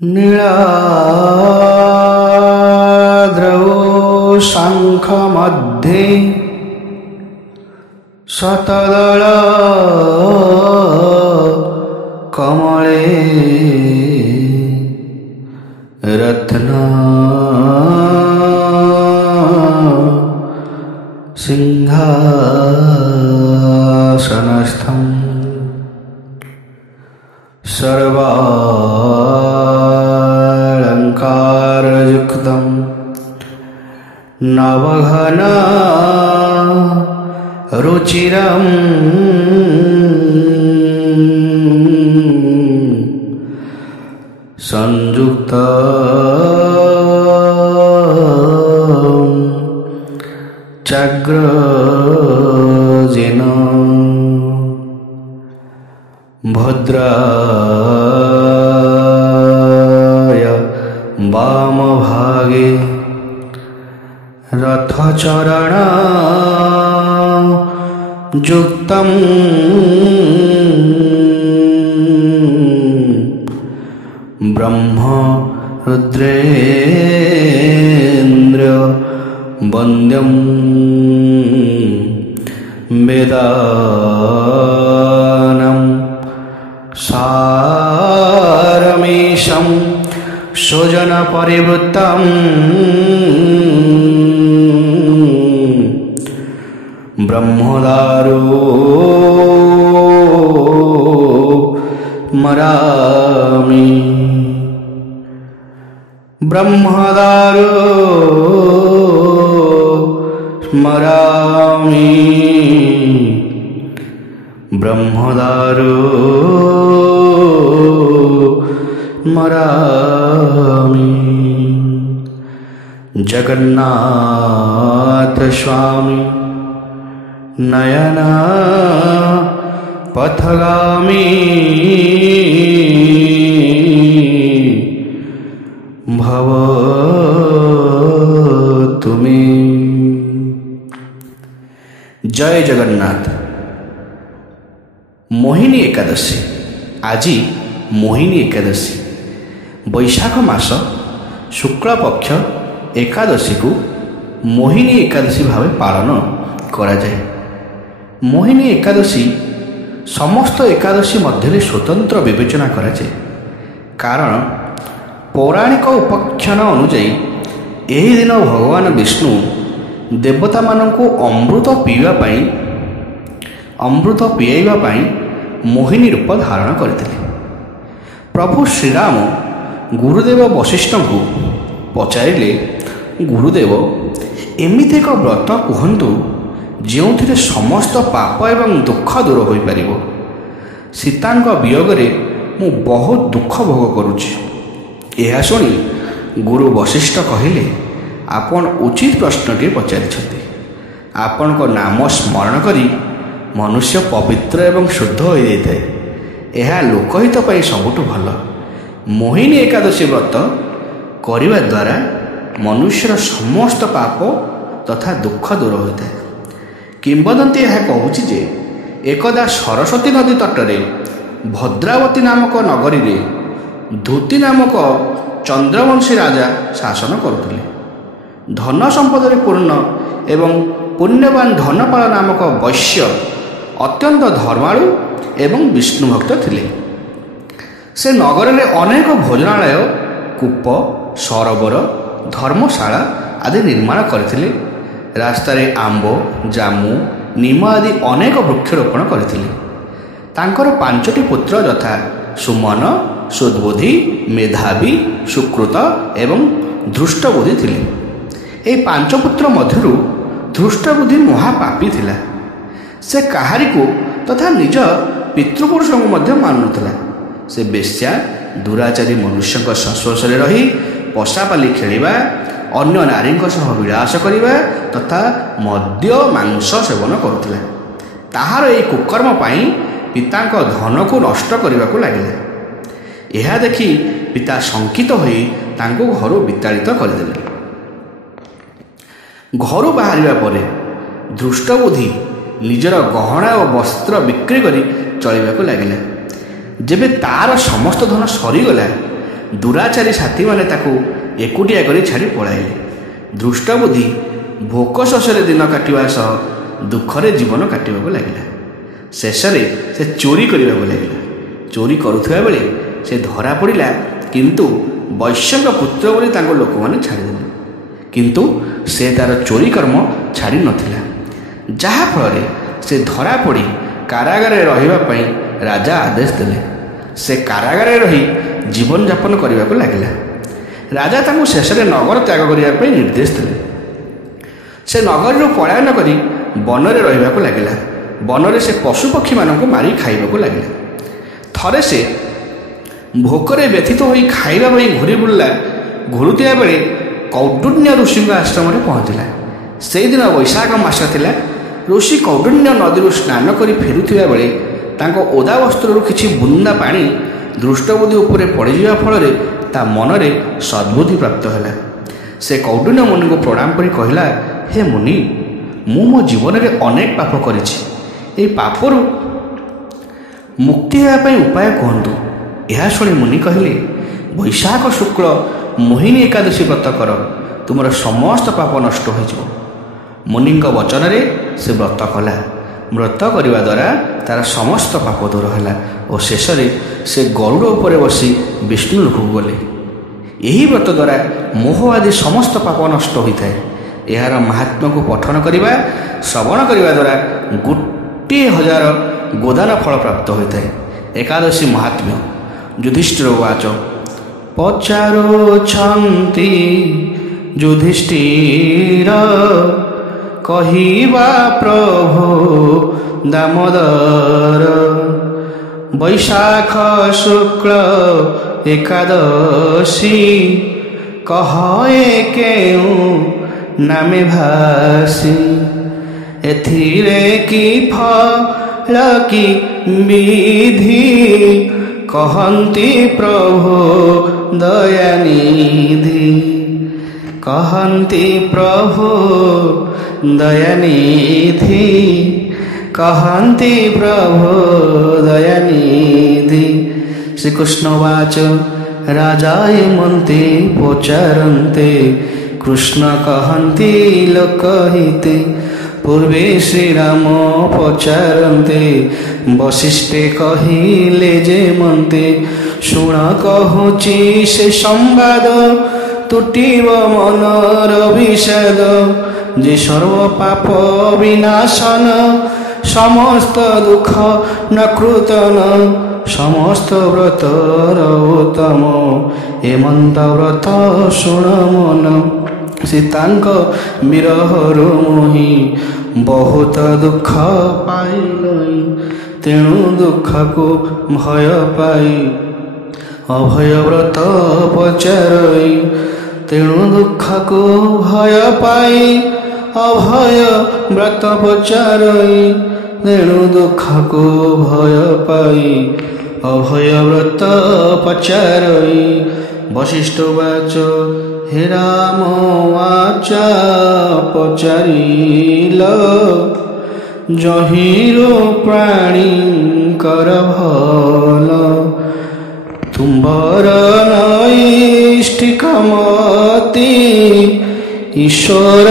नीलाद्रौ शङ्खमध्ये शतदल कमले रत्न सिंहासनस्थं सर्वालंकारयुक्तं नवघन रुचिरं संयुक्त चग्रजेन भद्राय वामभागे रथचरण युक्तं ब्रह्म रुद्रेन्द्र वन्द्यं वेदानं सारमीशं सुजन परिवृत्तं ब्रह्मदारो स्मरामि ब्रह्मदारो स्मरामि ब्रह्मदारो स्मरामि जगन्नाथ स्वामी नयना पथगामी भव तुमे। जय जगन्नाथ। मोहिनी एकादशी आज मोहिनी एकादशी बैशाख मास शुक्ल पक्ष एकादशी को मोहिनी एकादशी भाव पालन करा जाए। मोहिनी एकादशी समस्त एकादशी मध्य स्वतंत्र विवेचना करा जाए, कारण पौराणिक उपाख्यान अनुଯାयी यही दिन भगवान विष्णु देवता मानक अमृत पियाइबा पाई मोहिनी रूप धारण करते। प्रभु श्रीराम गुरुदेव वशिष्ठ को पचारे, गुरुदेव एमिति एक व्रत कहतु जो समस्त पाप एवं दुख दूर हो पार। सीता वियोगे मु बहुत दुख भोग करुछि। यह शुणी गुरु वशिष्ठ कहले, आपण उचित प्रश्नटे पचारि। आपण को नाम स्मरण करी मनुष्य पवित्र एवं शुद्ध हो जाए। यह लोकहित पाई सबुठु भल। मोहिनी एकादशी व्रत करिबा द्वारा मनुष्यर समस्त पाप तथा दुख दूर होता है। किंवदंती यह कहूँ जे एकदा सरस्वती नदी तटरे भद्रावती नामक नगरी रे धूति नामक चंद्रवंशी राजा शासन करुले। धन संपद पूर्ण एवं पुण्यवान धनपाल नामक वैश्य अत्यंत धर्मालु एवं विष्णु भक्त थिले। से नगर में अनेक भोजनालय, कूप, सरोवर, धर्मशाला आदि निर्माण करथिले। रास्तारे आंब, जामु, निम आदि अनेक वृक्षरोपण करथिले। तांकर 5टी पुत्र यथा सुमन, सुदबुद्धि, मेधावी, सुकृत एवं धृष्टबुद्धि थिले। ए 5 पुत्र मध्यरु धृष्टबुद्धि महापापी थिला। से काहारी को तथा निज पितृपुरुष को मध्य मानुनथिला। से बेश्या दुराचारी मनुष्य संस्पर्श रही पशापाली खेलिबा, अन्य नारी सह विलास करिबा तथा मद्य मांस सेवन करुथिला। ताहार एई कुकर्म पाई पितांक धन को नष्ट करने को लगिला। यह देखि पिता शंकित होई तांको घर विताड़ित करदेले। घर बाहर परे धृष्टबुद्धि निजर गहना और वस्त्र बिक्री करी चलवाक लगिला। जेबे तार समस्त धन सरीगला ଦୁରାଚାରୀ ସାଥୀମାନେ ତାକୁ ଏକୁଟିଆ କରି ଛାଡ଼ି ପଳାଇଲେ। ଦୃଷ୍ଟବୁଦ୍ଧି ଭୋକ ଶୋଷରେ ଦିନ କାଟିବା ସହ ଦୁଃଖରେ ଜୀବନ କାଟିବାକୁ ଲାଗିଲା। ଶେଷରେ ସେ ଚୋରି କରିବାକୁ ଲାଗିଲା। ଚୋରି କରୁଥିବା ବେଳେ ସେ ଧରା ପଡ଼ିଲା, କିନ୍ତୁ ବୈଶ୍ୟଙ୍କ ପୁତ୍ର ବୋଲି ତାଙ୍କ ଲୋକମାନେ ଛାଡ଼ିଦେଲେ। କିନ୍ତୁ ସେ ତା'ର ଚୋରି କର୍ମ ଛାଡ଼ି ନଥିଲା, ଯାହାଫଳରେ ସେ ଧରା ପଡ଼ି କାରାଗାରରେ ରହିବା ପାଇଁ ରାଜା ଆଦେଶ ଦେଲେ। ସେ କାରାଗାରରେ ରହି ଜୀବନଯାପନ କରିବାକୁ ଲାଗିଲା। ରାଜା ତାଙ୍କୁ ଶେଷରେ ନଗର ତ୍ୟାଗ କରିବା ପାଇଁ ନିର୍ଦ୍ଦେଶ ଦେଲେ। ସେ ନଗରରୁ ପଳାୟନ କରି ବନରେ ରହିବାକୁ ଲାଗିଲା। ବନରେ ସେ ପଶୁପକ୍ଷୀମାନଙ୍କୁ ମାରି ଖାଇବାକୁ ଲାଗିଲା। ଥରେ ସେ ଭୋକରେ ବ୍ୟଥିତ ହୋଇ ଖାଇବା ପାଇଁ ଘୁରୁଥିବା ବେଳେ କୌଣ୍ଡୁନ୍ୟ ଋଷିଙ୍କ ଆଶ୍ରମରେ ପହଞ୍ଚିଲା। ସେହିଦିନ ବୈଶାଖ ମାସ ଥିଲା। ଋଷି କୌଣ୍ଡୁନ୍ୟ ନଦୀରୁ ସ୍ନାନ କରି ଫେରୁଥିବା ବେଳେ ତାଙ୍କ ଓଦା ବସ୍ତ୍ରରୁ କିଛି ବୁନ୍ଦା ପାଣି ଦୃଷ୍ଟବୁଦ୍ଧି ଉପରେ ପଡ଼ିଯିବା ଫଳରେ ତା ମନରେ ସଦ୍ବୁଦ୍ଧି ପ୍ରାପ୍ତ ହେଲା। ସେ କୌଣ୍ଡୁନ୍ୟ ମୁନିଙ୍କୁ ପ୍ରଣାମ କରି କହିଲା, ହେ ମୁନି, ମୁଁ ମୋ ଜୀବନରେ ଅନେକ ପାପ କରିଛି। ଏହି ପାପରୁ ମୁକ୍ତି ହେବା ପାଇଁ ଉପାୟ କୁହନ୍ତୁ। ଏହା ଶୁଣି ମୁନି କହିଲେ, ବୈଶାଖ ଶୁକ୍ଳ ମୋହିନୀ ଏକାଦଶୀ ବ୍ରତ କର, ତୁମର ସମସ୍ତ ପାପ ନଷ୍ଟ ହୋଇଯିବ। ମୁନିଙ୍କ ବଚନରେ ସେ ବ୍ରତ କଲା। ବ୍ରତ କରିବା ଦ୍ୱାରା ତାର ସମସ୍ତ ପାପ ଦୂର ହେଲା ଓ ଶେଷରେ ସେ ଗରୁଡ଼ ଉପରେ ବସି ବିଷ୍ଣୁ ଲୋକକୁ ଗଲେ। ଏହି ବ୍ରତ ଦ୍ୱାରା ମୋହ ଆଦି ସମସ୍ତ ପାପ ନଷ୍ଟ ହୋଇଥାଏ। ଏହାର ମାହାତ୍ମ୍ୟକୁ ପଠନ କରିବା, ଶ୍ରବଣ କରିବା ଦ୍ୱାରା 1,000 ଗୋଦାନ ଫଳ ପ୍ରାପ୍ତ ହୋଇଥାଏ। ଏକାଦଶୀ ମାହାତ୍ମ୍ୟ। ଯୁଧିଷ୍ଠିର ଉବାଚ, ପଚାରୁଛନ୍ତି ଯୁଧିଷ୍ଠିର, କହିବା ପ୍ରଭୁ ଦାମୋଦର, ବୈଶାଖ ଶୁକ୍ଳ ଏକାଦଶୀ, କହ ଏ କେଉଁ ନାମେ ଭାସି, ଏଥିରେ କି ଫଳ କି ବିଧି, କହନ୍ତି ପ୍ରଭୁ ଦୟାନିଧି, କହନ୍ତି ପ୍ରଭୁ ଦୟାନିଧି, କହନ୍ତି ପ୍ରଭୁ ଦୟାନିଧି। ଶ୍ରୀକୃଷ୍ଣ ବାଚ, ରାଜା ଏମନ୍ତେ ପଚାରନ୍ତେ, କୃଷ୍ଣ କହନ୍ତି ଲୋକହିତେ, ପୂର୍ବେ ଶ୍ରୀରାମ ପଚାରନ୍ତେ, ବଶିଷ୍ଠେ କହିଲେ ଯେ ମନ୍ତେ, ଶୁଣ କହୁଛି ସେ ସମ୍ବାଦ, ତୁଟିବ ମନର ବିଷାଦ, ଯେ ସର୍ବ ପାପ ବିନାଶନ, ସମସ୍ତ ଦୁଃଖ ନକୃତନ, ସମସ୍ତ ବ୍ରତର ଉତ୍ତମ, ଏମନ୍ତ ବ୍ରତ ଶୁଣ ମନ। ସୀତାଙ୍କ ବିରହରୁ ମୋହି ବହୁତ ଦୁଃଖ ପାଇଲଇ, ତେଣୁ ଦୁଃଖକୁ ଭୟ ପାଇ ଅଭୟ ବ୍ରତ ପଚାରଇ, ତେଣୁ ଦୁଃଖକୁ ଭୟ ପାଇ ଅଭୟ ବ୍ରତ ପଚାରଇ, ତେଣୁ ଦୁଃଖକୁ ଭୟ ପାଇ ଅଭୟ ବ୍ରତ ପଚାରଇ। ବଶିଷ୍ଠ ବାଚ, ହେ ରାମ ଆଚା ପଚାରିଲ, ଯହିଁରୁ ପ୍ରାଣୀଙ୍କର ଭଲ, ତୁମ୍ଭର ନୈଷ୍ଠିକ ମତି, ଈଶ୍ୱର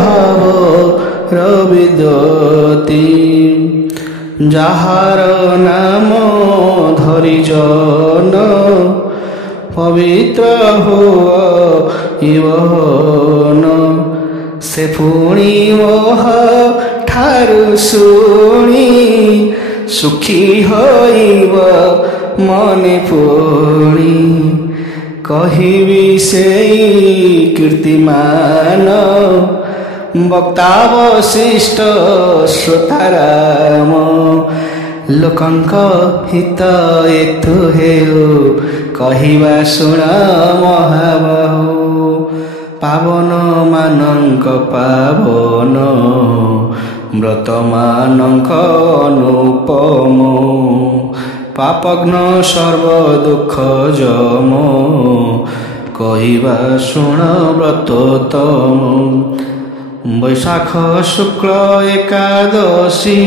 ଭାବର ବିଦତି, ଯାହାର ନାମ ଧରି ଜନ, ପବିତ୍ର ହୁଅ ଇବନ, ସେ ପୁଣି ମୋହ ଠାରୁ ଶୁଣି, ସୁଖୀ ହୋଇବ ମନେ ପୁଣି, କହିବି ସେଇ କୀର୍ତ୍ତିମାନ, ବକ୍ତା ବଶିଷ୍ଠ ଶ୍ରୋତାରାମ, ଲୋକଙ୍କ ହିତ ଏତୁ ହେଉ, କହିବା ଶୁଣ ମହାବାହୁ, ପାବନ ମାନଙ୍କ ପାବନ, ବ୍ରତମାନଙ୍କ ଅନୁପମ, ପାପଗ୍ନ ସର୍ବ ଦୁଃଖ ଜମ, କହିବା ଶୁଣ ବ୍ରତୋତ୍ତମ। ବୈଶାଖ ଶୁକ୍ଳ ଏକାଦଶୀ,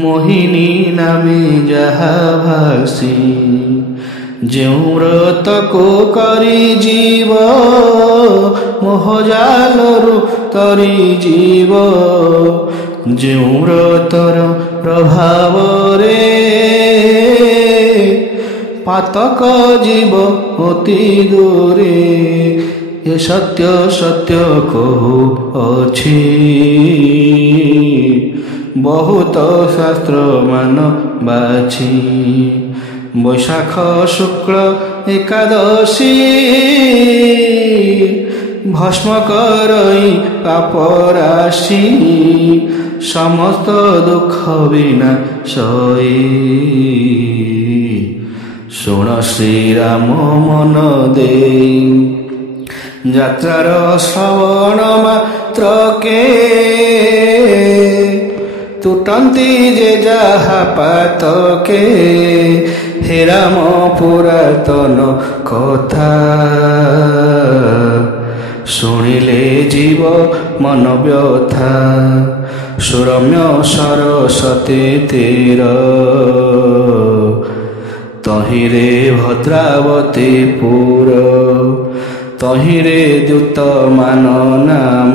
ମୋହିନୀ ନାମେ ଯାହା ଭାସି, ଯେଉଁ ବ୍ରତକୁ କରି ଜୀବ ମୋହଜାଲରୁ ତରିଯିବ, ଯେଉଁ ବ୍ରତର ପ୍ରଭାବରେ ପାତକ ଯିବ ଅତି ଦୂରେ। ଏ ସତ୍ୟ ସତ୍ୟ କହୁଅଛି, ବହୁତ ଶାସ୍ତ୍ରମାନ ବାଛି। ବୈଶାଖ ଶୁକ୍ଳ ଏକାଦଶୀ ଭସ୍ମ କରଇ ପାପରାଶି, ସମସ୍ତ ଦୁଃଖ ବିନାଶଇ। ଶୁଣ ଶ୍ରୀରାମ ମନ ଦେଇ, ଯାତ୍ରାର ଶ୍ରବଣ ମାତ୍ରକେ ତୁଟନ୍ତି ଯେ ଯାହା ପାତକେ। ହେ ରାମ ପୁରାତନ କଥା, ଶୁଣିଲେ ଯିବ ମନ ବ୍ୟଥା। ସୁରମ୍ୟ ସରସ୍ୱତୀ ତୀର, ତହିଁରେ ଭଦ୍ରାବତୀ ପୁର। ତହିଁରେ ଦ୍ୟୁତମାନ ନାମ,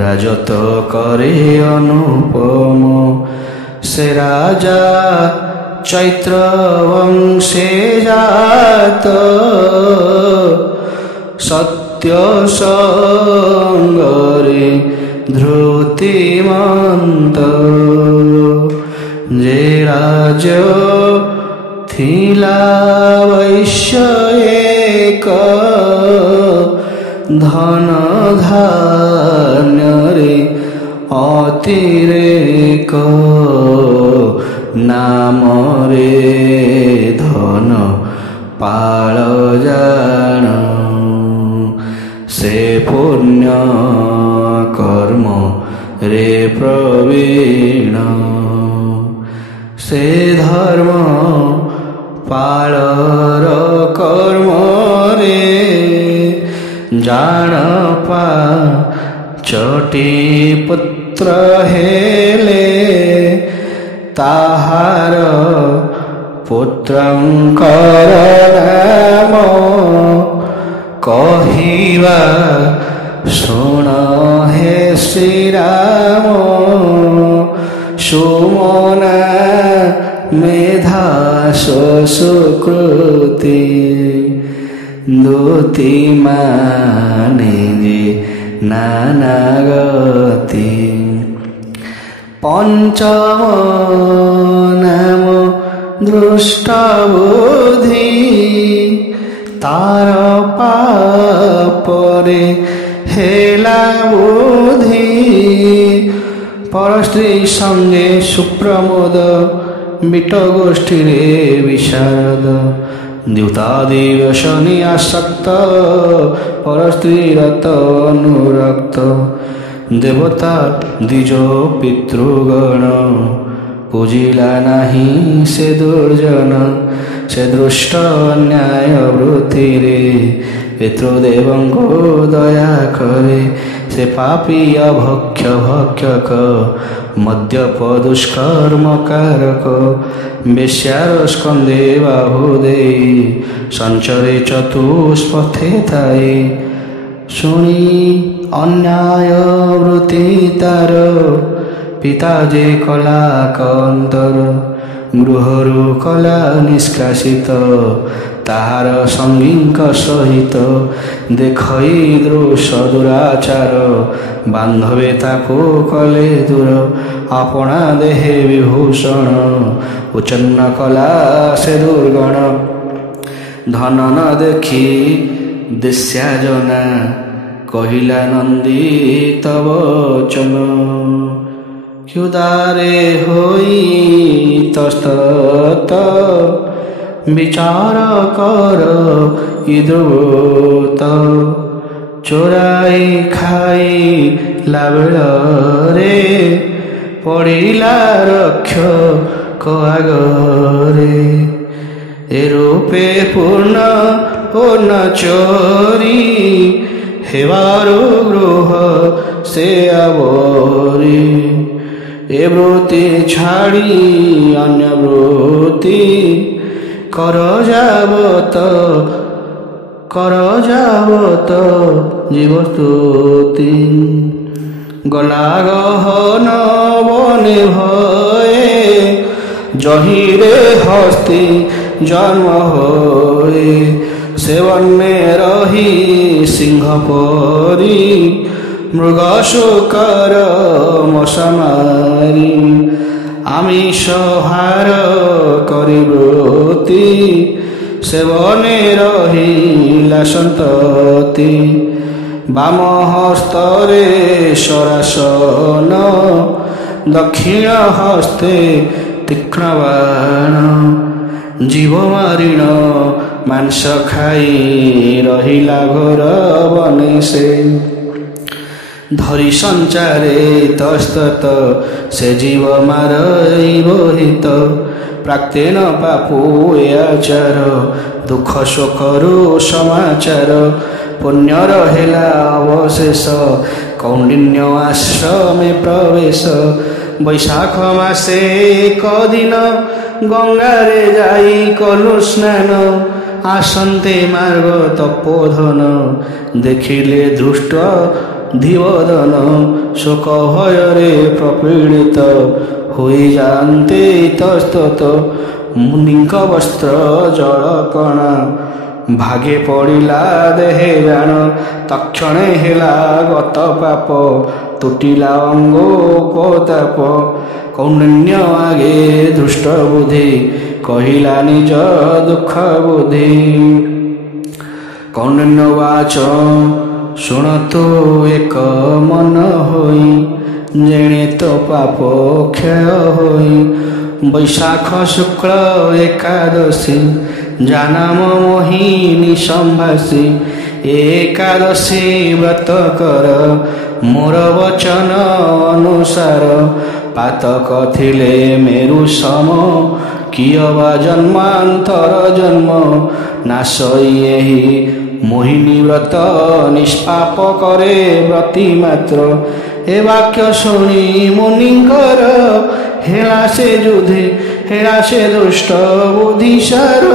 ରାଜତ କରେ ଅନୁପମ। ସେ ରାଜା ଚୈତ୍ର ବଂଶେ ଜାତ, ସତ୍ୟ ସଙ୍ଗରେ ଧୃତିମନ୍ତ। ଯେ ରାଜ ଥିଲା ବୈଶ୍ୟ ଏକ, ଧନ ଧାନ୍ୟରେ ଅତିରେକ। ନାମରେ ଧନ ପାଳ ଜାଣ, ସେ ପୁଣ୍ୟ କର୍ମ ରେ ପ୍ରବୀଣ। ସେ ଧର୍ମ ପାଳର କର୍ମରେ, ଜାଣ ପାଞ୍ଚଟି ପୁତ୍ର ହେଲେ। ତାହାର ପୁତ୍ରଙ୍କର ନାମ, କହିବା ଶୁଣ ହେ ଶ୍ରୀରାମ। ସୁମନା ମେଧା ସୁକୃତି, ଦୁତିମାନେ ଯେ ନାନା ଗତି। ପଞ୍ଚମ ନାମ ଦୃଷ୍ଟ ବୁଦ୍ଧି, ତାର ପାପରେ ହେଲା ବୁଦ୍ଧି। ପରସ୍ତ୍ରୀ ସଙ୍ଗେ ସୁପ୍ରମୋଦ, ବିଟ ଗୋଷ୍ଠୀରେ ବିଶାରଦ। ଦ୍ୟୁତାଦି ବ୍ୟସନୀ ଆସକ୍ତ, ପରସ୍ତ୍ରୀ ରତ ଅନୁରକ୍ତ। ଦେବତା ଦ୍ୱିଜ ପିତୃଗଣ, ପୂଜିଲା ନାହିଁ ସେ ଦୁର୍ଜନ। ସେ ଦୃଷ୍ଟ ଅନ୍ୟାୟ ବୃତ୍ତିରେ, ପିତୃଦେବଙ୍କୁ ଦୟା କରେ। ସେ ପାପୀ ଅଭକ୍ଷ ଭକ୍ଷକ, ମଦ୍ୟପ ଦୁଷ୍କର୍ମ କାରକ। ବେଶ୍ୟାର ସ୍କନ୍ଧେ ବାହୁ ଦେଇ, ସଞ୍ଚରେ ଚତୁଷ୍ପଥେ ଥାଇ। ଶୁଣି ଅନ୍ୟାୟ ବୃତ୍ତି ତାର, ପିତା ଯେ କଲା କନ୍ତର। ଗୃହରୁ କଲା ନିଷ୍କାସିତ, ତାହାର ସଙ୍ଗୀଙ୍କ ସହିତ। ଦେଖଇ ଦୃଶ ଦୁରାଚାର, ବାନ୍ଧବେ ତାକୁ କଲେ ଦୂର। ଆପଣା ଦେହେ ବିଭୂଷଣ, ଉଚ୍ଛନ୍ନ କଲା ସେ ଦୁର୍ଗଣ। ଧନ ନ ଦେଖି ଦେଶ୍ୟା ଜନା, କହିଲା ନନ୍ଦିତ ବଚନ। କ୍ଷୁଧାରେ ହୋଇ ତସ୍ତତ, ବିଚାର କର ଇଦ୍ରୁତ। ଚୋରାଇ ଖାଇଲା ବେଳରେ, ପଡ଼ିଲା ରକ୍ଷକ ଆଗରେ। ଏ ରୂପେ ପୂର୍ଣ୍ଣ ପୂର୍ଣ୍ଣ ଚୋରି, ହେବାରୁ ଗୃହ ସେ ଆବରି। ଏ ବୃତ୍ତି ଛାଡ଼ି ଅନ୍ୟ ବୃତ୍ତି କର ଯାବତ ଜୀବ ସ୍ତୁତି। ଗଲା ଗହନ ବନେ ଭয়ে ଜହିରେ ହସ୍ତି ଜନ୍ମ ହୋଇ ସେ ବନେ ରହି ସିଂହ ପରି ମୃଗ ଶୁକର ମଶା ମାରି ଆମିଷ ହାର କରି ବୃତ୍ତି ସେ ବନେ ରହିଲା ସନ୍ତତି। ବାମ ହସ୍ତରେ ଶରାସନ ଦକ୍ଷିଣ ହସ୍ତେ ତୀକ୍ଷ୍ଣ ବାଣ ଜୀବ ମାରିଣ ମାଂସ ଖାଇ ରହିଲା ଘୋର ବନେ ସେ। ଧରି ସଞ୍ଚାରେ ତସ୍ତତ ସେ ଜୀବ ମାରଇବ ହିତ ପ୍ରାକ୍ତେନ ପାପୁ ଏ ଆଚାର ଦୁଃଖ ଶୋକରୁ ସମାଚାର। ପୁଣ୍ୟର ହେଲା ଅବଶେଷ କୌଣ୍ଡିନ୍ୟ ଆଶ୍ରମେ ପ୍ରବେଶ। ବୈଶାଖ ମାସେ ଏକ ଦିନ ଗଙ୍ଗାରେ ଯାଇ କଲୁ ସ୍ନାନ। ଆସନ୍ତେ ମାର୍ଗ ତପୋଧନ ଦେଖିଲେ ଦୃଷ୍ଟ ଧିବଦନ। ଶୋକ ଭୟରେ ପ୍ରପୀଡ଼ିତ ହୋଇଯାଆନ୍ତେ ଇତସ୍ତତ। ମୁନିଙ୍କ ବସ୍ତ୍ର ଜଳକଣା ଭାଗେ ପଡ଼ିଲା ଦେହେ ଜାଣ। ତକ୍ଷଣେ ହେଲା ଗତ ପାପ ତୁଟିଲା ଅଙ୍ଗୋପତାପ। କୌଣ୍ଡିନ୍ୟ ଆଗେ ଦୃଷ୍ଟ ବୁଦ୍ଧି କହିଲା ନିଜ ଦୁଃଖ ବୁଦ୍ଧି। କୌଣ୍ଡିନ୍ୟ ବାଚ ଶୁଣତୁ ଏକ ମନ ହୋଇ ଯେଣେ ତ ପାପ କ୍ଷୟ ହୋଇ। ବୈଶାଖ ଶୁକ୍ଳ ଏକାଦଶୀ ଜାନାମ ମୋହିନୀ ସମ୍ଭାସୀ। ଏକାଦଶୀ ବ୍ରତ କର ମୋର ବଚନ ଅନୁସାର। ପାତକ ଥିଲେ ମେରୁ ସମ କିୟ ବା ଜନ୍ମାନ୍ତର ଜନ୍ମ। ନାଶଇ ଏହି ମୋହିନୀ ବ୍ରତ ନିଷ୍ପାପ କରେ ବ୍ରତି ମାତ୍ର। ଏ ବାକ୍ୟ ଶୁଣି ମୁନିଙ୍କର ହେଲା ସେ ଯୁଧି ହେଲା ସେ ଦୁଷ୍ଟ ବୁଦ୍ଧିସାର।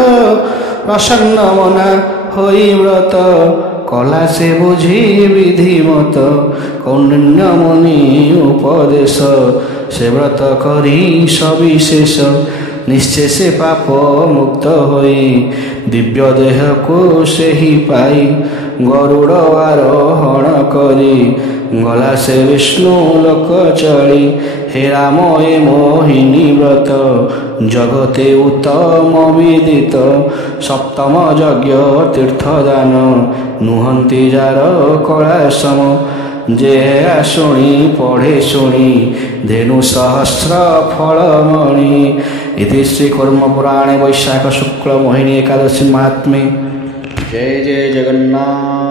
ପ୍ରସନ୍ନ ମନା ହୋଇ ବ୍ରତ କଲା ସେ ବୁଝି ବିଧିମତ। କୌଣ୍ଡିନ୍ୟ ମୁନି ଉପଦେଶ ସେ ବ୍ରତ କରି ସବିଶେଷ। ନିଶ୍ଚେ ପାପ ମୁକ୍ତ ହୋଇ ଦିବ୍ୟ ଦେହକୁ ସେହି ପାଇ। ଗରୁଡ଼ ଆରୋହଣ କରି ଗଲା ସେ ବିଷ୍ଣୁ ଲୋକ ଚଳି। ହେ ରାମ ଏ ମୋହିନୀ ବ୍ରତ ଜଗତେ ଉତ୍ତମ ବିଦିତ। ସପ୍ତମ ଯଜ୍ଞ ତୀର୍ଥଦାନ ନୁହନ୍ତି ଯାର କଳା ସମ। ଯେ ଶୁଣି ପଢ଼େ ଶୁଣି ଧେନୁ ସହସ୍ର ଫଳମଣି। इति श्री कर्म पुराणे वैशाख शुक्ल मोहिनी एकादशी महात्म्ये। जय जय जगन्नाथ।